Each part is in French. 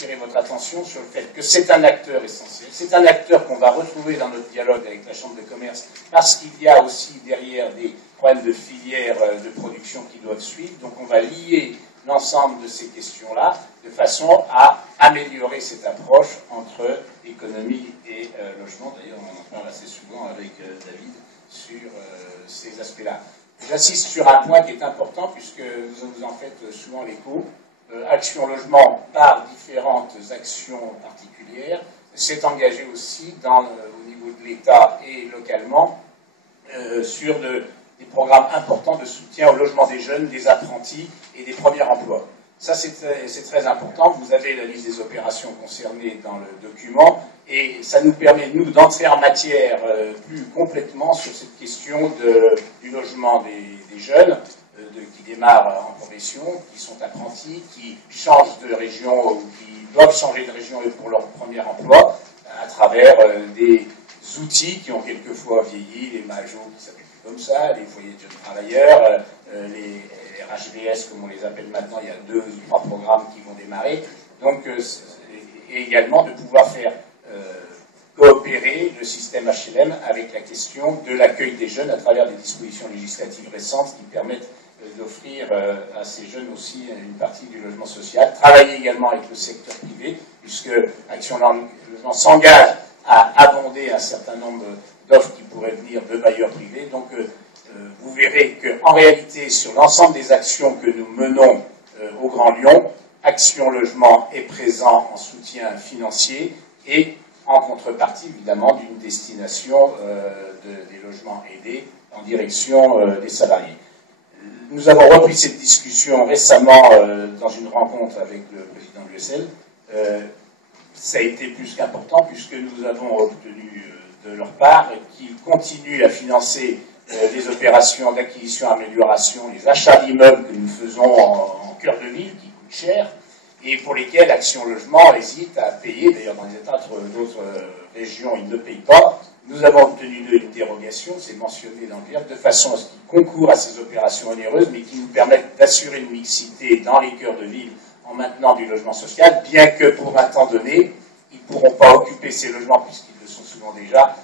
attirer votre attention sur le fait que c'est un acteur essentiel. C'est un acteur qu'on va retrouver dans notre dialogue avec la Chambre de commerce parce qu'il y a aussi derrière des problèmes de filières de production qui doivent suivre. Donc on va lier l'ensemble de ces questions-là de façon à améliorer cette approche entre économie et logement. D'ailleurs, on en parle assez souvent avec David sur ces aspects-là. J'insiste sur un point qui est important puisque vous en faites souvent l'écho. Action Logement, par différentes actions particulières, s'est engagé aussi au niveau de l'État et localement sur des programmes importants de soutien au logement des jeunes, des apprentis et des premiers emplois. Ça, c'est très important. Vous avez la liste des opérations concernées dans le document et ça nous permet, nous, d'entrer en matière plus complètement sur cette question du logement des jeunes qui démarrent en profession, qui sont apprentis, qui changent de région ou qui doivent changer de région pour leur premier emploi à travers des outils qui ont quelquefois vieilli, les majos qui s'appellent comme ça, les foyers de jeunes travailleurs, les RHVS comme on les appelle maintenant, il y a 2 ou 3 programmes qui vont démarrer. Donc, et également de pouvoir faire coopérer le système HLM avec la question de l'accueil des jeunes à travers des dispositions législatives récentes qui permettent d'offrir à ces jeunes aussi une partie du logement social. Travailler également avec le secteur privé, puisque Action Logement s'engage à abonder un certain nombre d'offres qui pourraient venir de bailleurs privés. Donc, vous verrez qu'en réalité, sur l'ensemble des actions que nous menons au Grand Lyon, Action Logement est présent en soutien financier et en contrepartie, évidemment, d'une destination des logements aidés en direction des salariés. Nous avons repris cette discussion récemment dans une rencontre avec le président de l'USL. Ça a été plus qu'important puisque nous avons obtenu de leur part qu'ils continuent à financer les opérations d'acquisition-amélioration, les achats d'immeubles que nous faisons en cœur de ville, qui coûtent cher, et pour lesquels Action Logement hésite à payer. D'ailleurs, dans d'autres régions, ils ne payent pas. Nous avons obtenu une dérogation, c'est mentionné dans le livre, de façon à ce qu'ils concourent à ces opérations onéreuses, mais qui nous permettent d'assurer une mixité dans les cœurs de ville en maintenant du logement social, bien que pour un temps donné, ils ne pourront pas occuper ces logements, puisqu'ils le sont souvent déjà,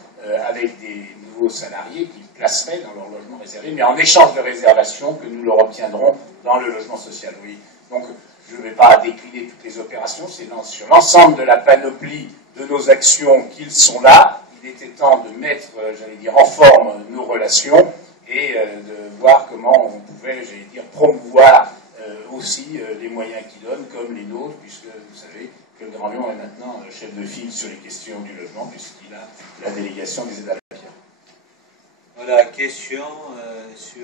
avec des nouveaux salariés qu'ils placeraient dans leur logement réservé, mais en échange de réservation que nous leur obtiendrons dans le logement social. Oui. Donc, je ne vais pas décliner toutes les opérations, c'est sur l'ensemble de la panoplie de nos actions qu'ils sont là. Il était temps de mettre, j'allais dire, en forme nos relations et de voir comment on pouvait, j'allais dire, promouvoir aussi les moyens qu'ils donnent, comme les nôtres, puisque vous savez que le Grand Lyon est maintenant chef de file sur les questions du logement, puisqu'il a la délégation des aides à la pierre. Voilà, question sur